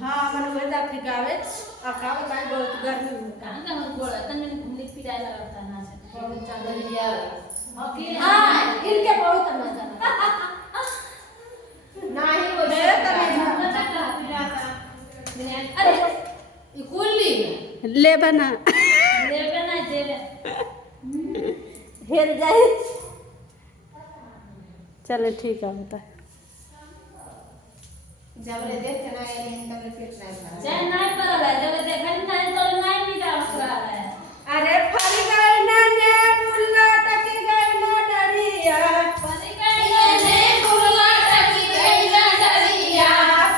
हाँ मन वेदा फिकावे और खावे काई बहुत गर्मी होता कहां का हम बोला तने घूमने फिराए लगता ना से बहुत चादरिया हां इनके बहुत मजा नहीं वो मेरे तने मजा का फिराता अरे ये कुल्ली ले बना जेबे हेर जाए चलो ठीक है होता है जब ले देख के ना ये तब फिट नहीं करा चाहे नहीं परल है जब देखन नहीं तो नहीं मिला उसका है अरे फरी गए ना ने फुल्ला टकी गए ना डरिया परी गई ने फुलवा टकी गई ना डरिया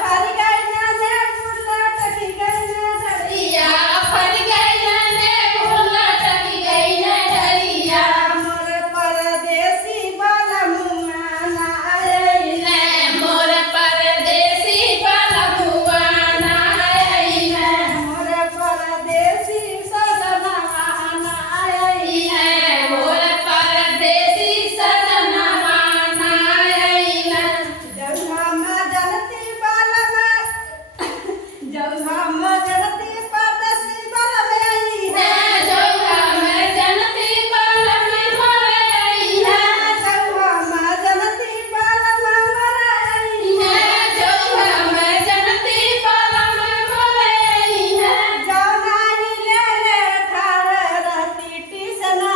फरी गए ना ने फुल्ला टकी गए ना डरिया परी गई ने फुलवा टकी गई ना डरिया मोर परदेसी वाला मुआ ना आए ने मोर परदेसी वाला भुवाना आई है मोर परदेसी सजना ना आए है मोर परदेसी सजना वाना आई है जब हम जनती वाला में जब हम जनती परदेसी वाला में आई है जो हम जनती पाल में भरे आई है जब हम जनती वाला में आई है जो हम जनती पाल में भरे आई है जौनाई ले ले थारे रहती टीसना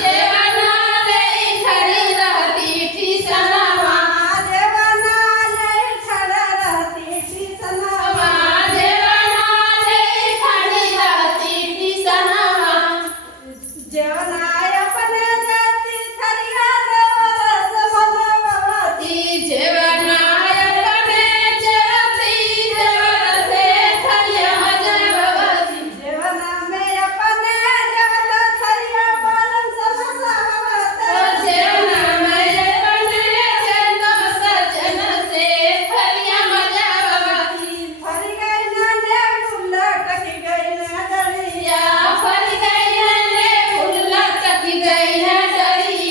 जेवना ले खड़ी रहती थी सनवा देवना ले खड़ा रहती टीसना जेवना ले खड़ी रहती थी सनवा जौना अपने जाति थरिया देवरस भगवती जेवना अपने जरती देवर से खलिया जगवती जौना में अपने जात थरिया बालन समसवत जेवना मेरे बने चंदो सजन से खलिया मजावती फरी गई ना ने फुल्ला टकी गई ना डरिया फर गई ने फूल टकी गई न डरिया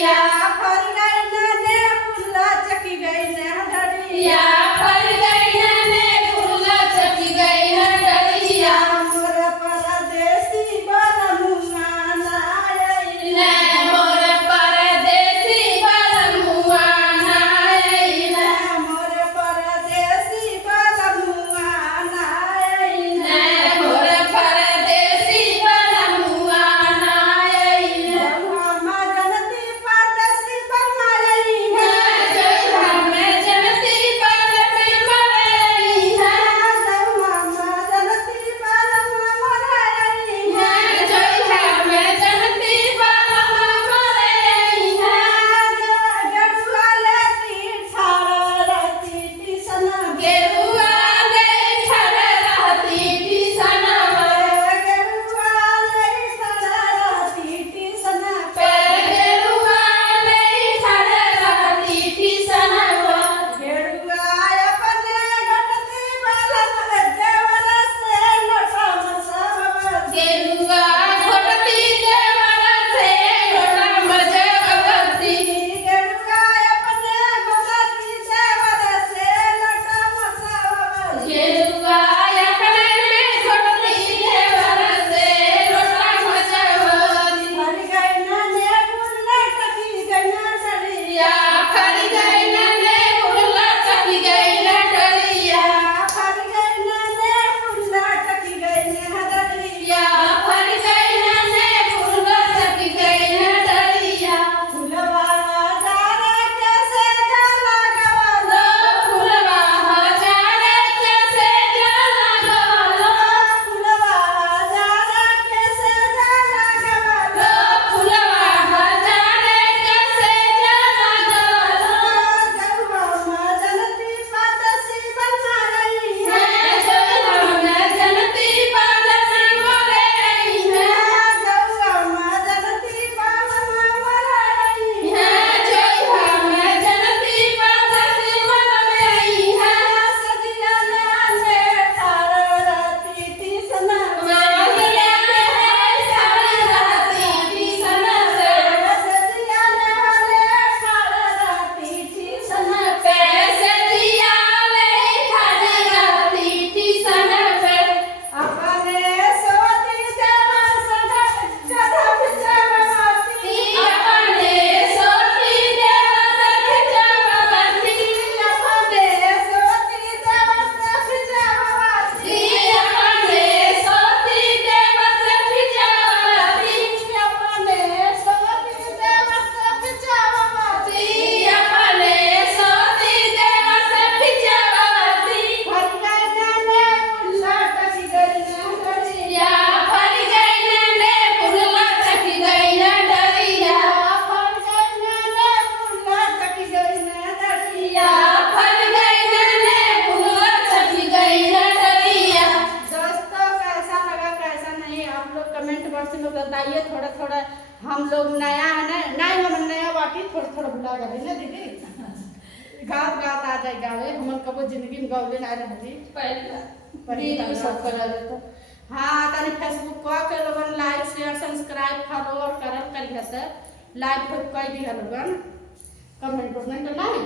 फरी गई ना ने फुल्ला चकी गई ना डरिया फर गई ने फूल टकी गई न डरिया मोर परदेसी वाला मुआ ना आई ने मोर परदेसी बलमुआ नाई ने मोर परदेसी वाला मुआ ना आई ने मोर परदेसी बलमुआ नाई ने हम जनती परदेसी बनाई है जो हमें जनती पर में मरई है हम जनती वाला मराई है जो हमें जनती पर में मरई है गड़ुआ लेती छाड़ रहती टीसना गेरुआ ले छड़ रहती सनवा गड़ुआ ले छाड़ रहती टीसना गेरुआ ले छड़ रहती सनवा गड़ुआ अपने गटती वाला देवरा से लटा मसावत गेरुआ घोटती देवरा से घोटा मजगवती गड़ुआ अपने गटती देवरा से लटा मसावत गेरुआ अपने में घोटती देवरा से घोटा मजगवती फरी गई ना ने फुल्ला टकी गई ना डरिया फर गई ने फूल टकी गई न डरिया फरी गई ना ने फुल्ला टकी गई ना डरिया फर गई ने फूल टकी गई न डरिया फुलवा जाने कैसे जाला गवालो फूलवा हजारे कैसे जल हम लोग नया है ना, नहीं हम नया बाटी थोड़ा थोड़ा भुला जाए ना दीदी। गात गात आ जाए गावे हमन कबो जिंदगी में गौले ना रही वीडियो सब करा देता। हाँ तनी फेसबुक पर के लोगन लाइक शेयर सब्सक्राइब फॉलो करल करिए त लाइक हो कई दिया लोगन कमेंट नहीं तो नहीं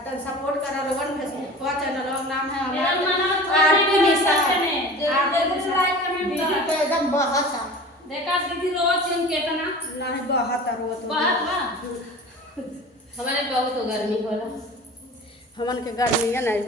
अतन सपोर्ट करा लोगन फेसबुक पर चैनल का नाम है मेरा हमारा माना आरती निशा जरूर लाइक कमेंट दीदी करा। तो एकदम बहुत है। देखा दीदी रोज हम केतना नहीं बहुत रोत बात बा हमारे बहुत गर्मी होला। हमन के गर्मी है नहीं